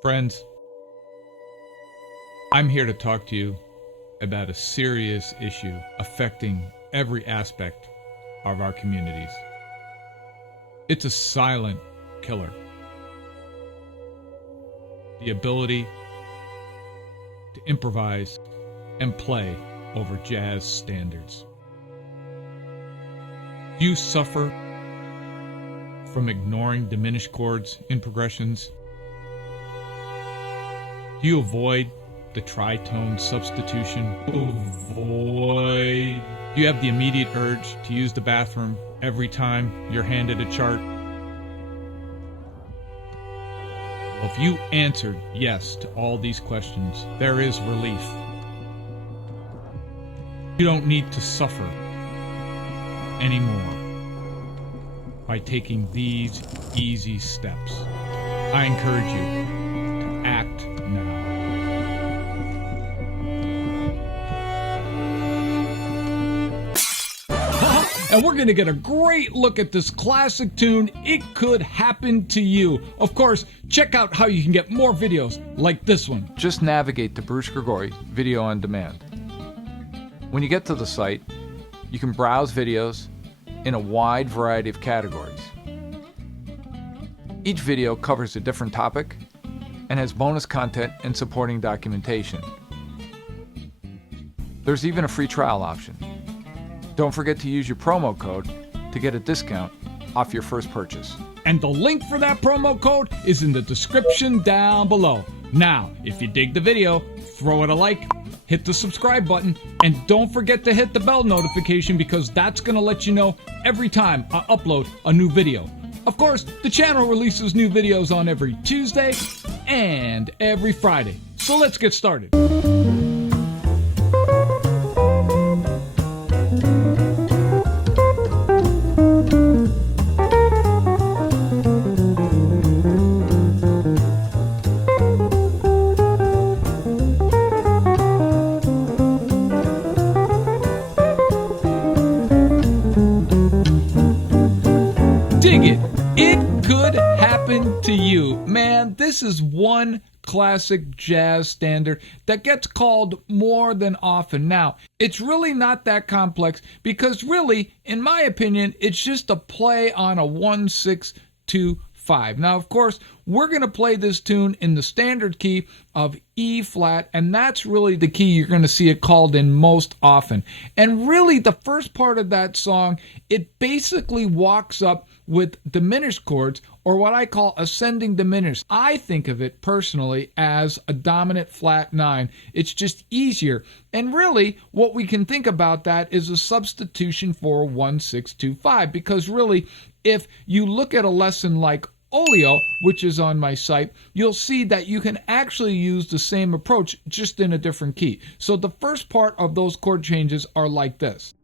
Friends, I'm here to talk to you about a serious issue affecting every aspect of our communities. It's a silent killer. The ability to improvise and play over jazz standards. Do you suffer from ignoring diminished chords in progressions? Do you avoid the tritone substitution? Do you have the immediate urge to use the bathroom every time you're handed a chart? Well, if you answered yes to all these questions, there is relief. You don't need to suffer anymore by taking these easy steps. I encourage you to act now. And we're going to get a great look at this classic tune, It Could Happen to You. Of course, check out how you can get more videos like this one. Just navigate to Bruce Grigori Video on Demand. When you get to the site, you can browse videos in a wide variety of categories. Each video covers a different topic and has bonus content and supporting documentation. There's even a free trial option. Don't forget to use your promo code to get a discount off your first purchase. And the link for that promo code is in the description down below. Now, if you dig the video, throw it a like, hit the subscribe button, and don't forget to hit the bell notification because that's going to let you know every time I upload a new video. Of course, the channel releases new videos on every Tuesday and every Friday. So let's get started. Dig it! It Could Happen to You. Man, this is one classic jazz standard that gets called more than often. Now, it's really not that complex because really, in my opinion, it's just a play on a 1-6-2-5. Now, of course, we're going to play this tune in the standard key of E flat, and that's really the key you're going to see it called in most often. And really, the first part of that song, it basically walks up with diminished chords, or what I call ascending diminished. I think of it personally as a dominant flat 9. It's just easier. And really, what we can think about that is a substitution for 1-6-2-5, because really, if you look at a lesson like Olio, which is on my site, you'll see that you can actually use the same approach, just in a different key. So the first part of those chord changes are like this.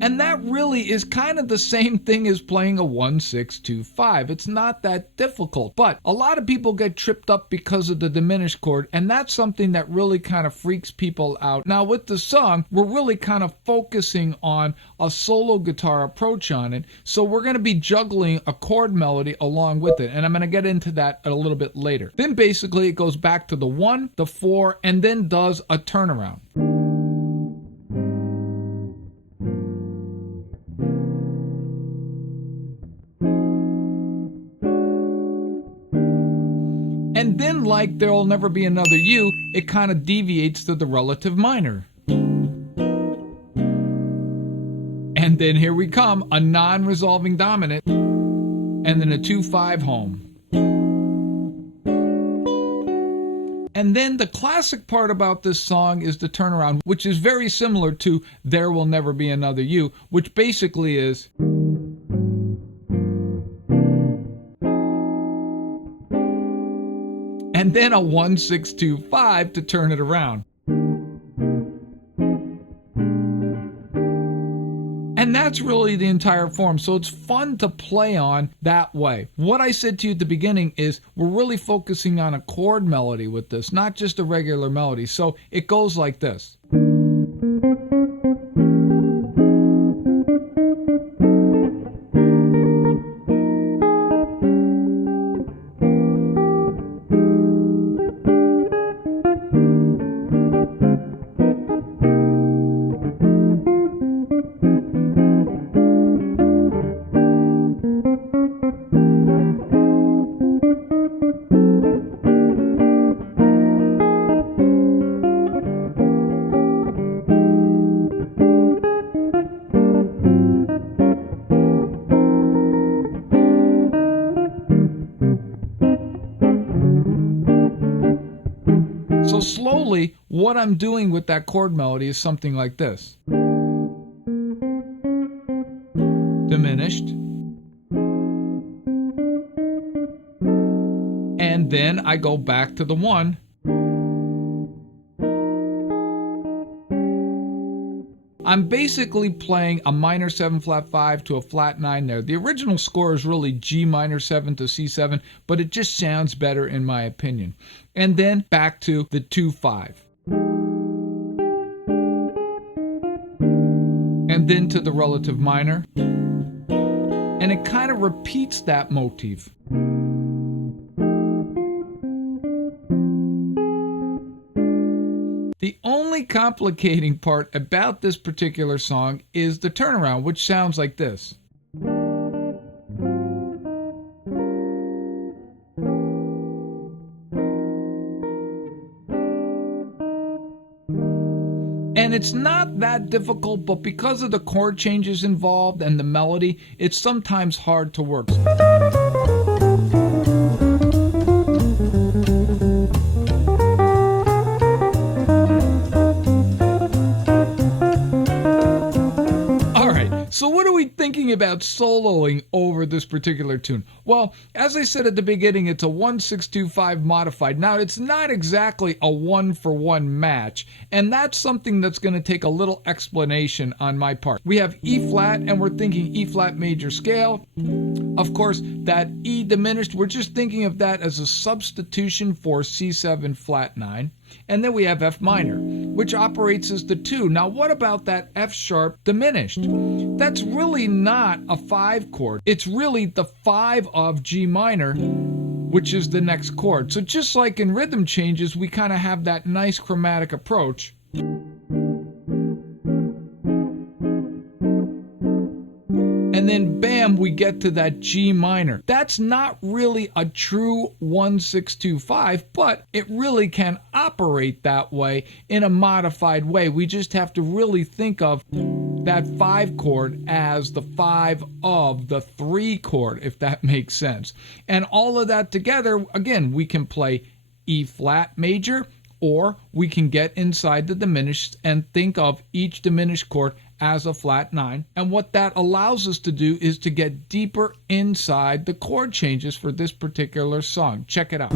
And that really is kind of the same thing as playing a 1-6-2-5. It's not that difficult, but a lot of people get tripped up because of the diminished chord, and that's something that really kind of freaks people out. Now with the song, we're really kind of focusing on a solo guitar approach on it, so we're going to be juggling a chord melody along with it, and I'm going to get into that a little bit later. Then basically it goes back to the 1, the 4, and then does a turnaround. And then, like There'll Never Be Another You, it kind of deviates to the relative minor. And then here we come, a non-resolving dominant, and then a 2-5 home. And then the classic part about this song is the turnaround, which is very similar to There Will Never Be Another You, which basically is... and then a 1-6-2-5 to turn it around. And that's really the entire form, so it's fun to play on that way. What I said to you at the beginning is we're really focusing on a chord melody with this, not just a regular melody. So it goes like this. what I'm doing with that chord melody is something like this. Diminished. And then I go back to the 1. I'm basically playing a minor 7 flat 5 to a flat 9 there. The original score is really G minor 7 to C7, but it just sounds better in my opinion. And then back to the 2-5. And then to the relative minor. And it kind of repeats that motif. The only complicating part about this particular song is the turnaround, which sounds like this. And it's not that difficult, but because of the chord changes involved and the melody, it's sometimes hard to work. So what are we thinking about soloing over this particular tune? Well, as I said at the beginning, it's a 1-6-2-5 modified. Now, it's not exactly a 1-for-1 match, and that's something that's going to take a little explanation on my part. We have E flat, and we're thinking E flat major scale. Of course, that E diminished, we're just thinking of that as a substitution for C7 flat 9. And then we have F minor, which operates as the 2. Now, what about that F sharp diminished? That's really not a 5 chord. It's really the 5 of G minor, which is the next chord. So just like in rhythm changes, we kind of have that nice chromatic approach. And then bam, we get to that G minor. That's not really a true 1-6-2-5, but it really can operate that way in a modified way. We just have to really think of that 5 chord as the 5 of the 3 chord, if that makes sense. And all of that together, again, we can play E flat major, or we can get inside the diminished and think of each diminished chord as a flat 9. And what that allows us to do is to get deeper inside the chord changes for this particular song. Check it out.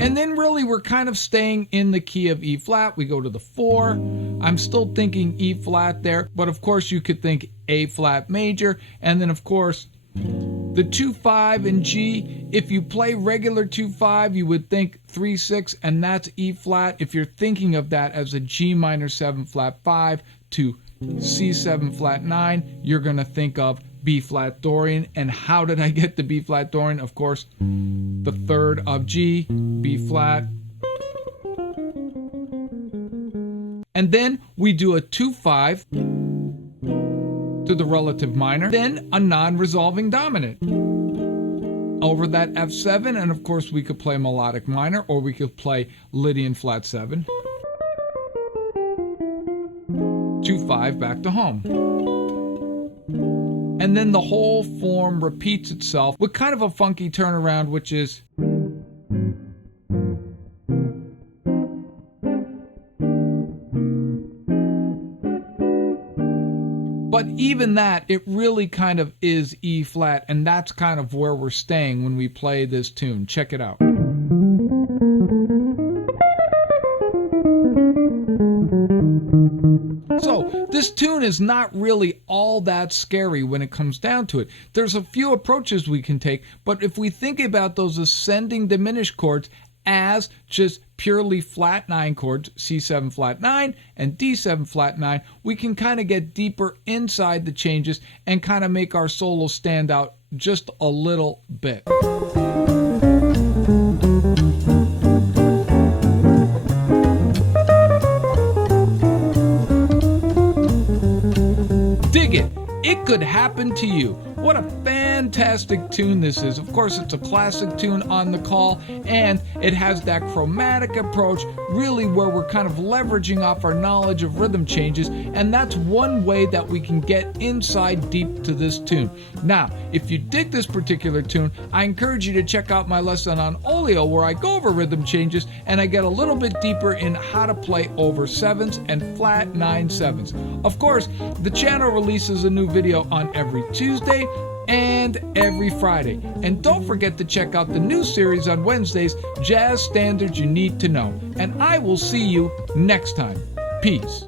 And then really we're kind of staying in the key of E flat. We go to the 4. I'm still thinking E flat there, but of course you could think A flat major, and then of course the 2-5 in G. If you play regular 2-5, you would think 3-6, and that's E flat. If you're thinking of that as a G minor 7 flat 5 to C7 flat 9, you're going to think of B flat Dorian. And how did I get to B flat Dorian? Of course, the 3rd of G, B flat. And then we do a 2-5 to the relative minor, then a non-resolving dominant over that F7, and of course we could play melodic minor, or we could play Lydian flat 7, 2-5 back to home. And then the whole form repeats itself with kind of a funky turnaround, which is but even that, it really kind of is E flat, and that's kind of where we're staying when we play this tune. Check it out. So this tune is not really all that scary when it comes down to it. There's a few approaches we can take, but if we think about those ascending diminished chords as just purely flat 9 chords, C7 flat 9 and D7 flat 9, we can kind of get deeper inside the changes and kind of make our solo stand out just a little bit. Dig it. It Could Happen to You. What a fantastic tune this is. Of course, it's a classic tune on the call, and it has that chromatic approach, really where we're kind of leveraging off our knowledge of rhythm changes, and that's one way that we can get inside deep to this tune. Now, if you dig this particular tune, I encourage you to check out my lesson on Oleo, where I go over rhythm changes and I get a little bit deeper in how to play over 7s and flat 9/7. Of course, the channel releases a new video on every Tuesday and every Friday. And don't forget to check out the new series on Wednesdays, Jazz Standards You Need to Know. And I will see you next time. Peace.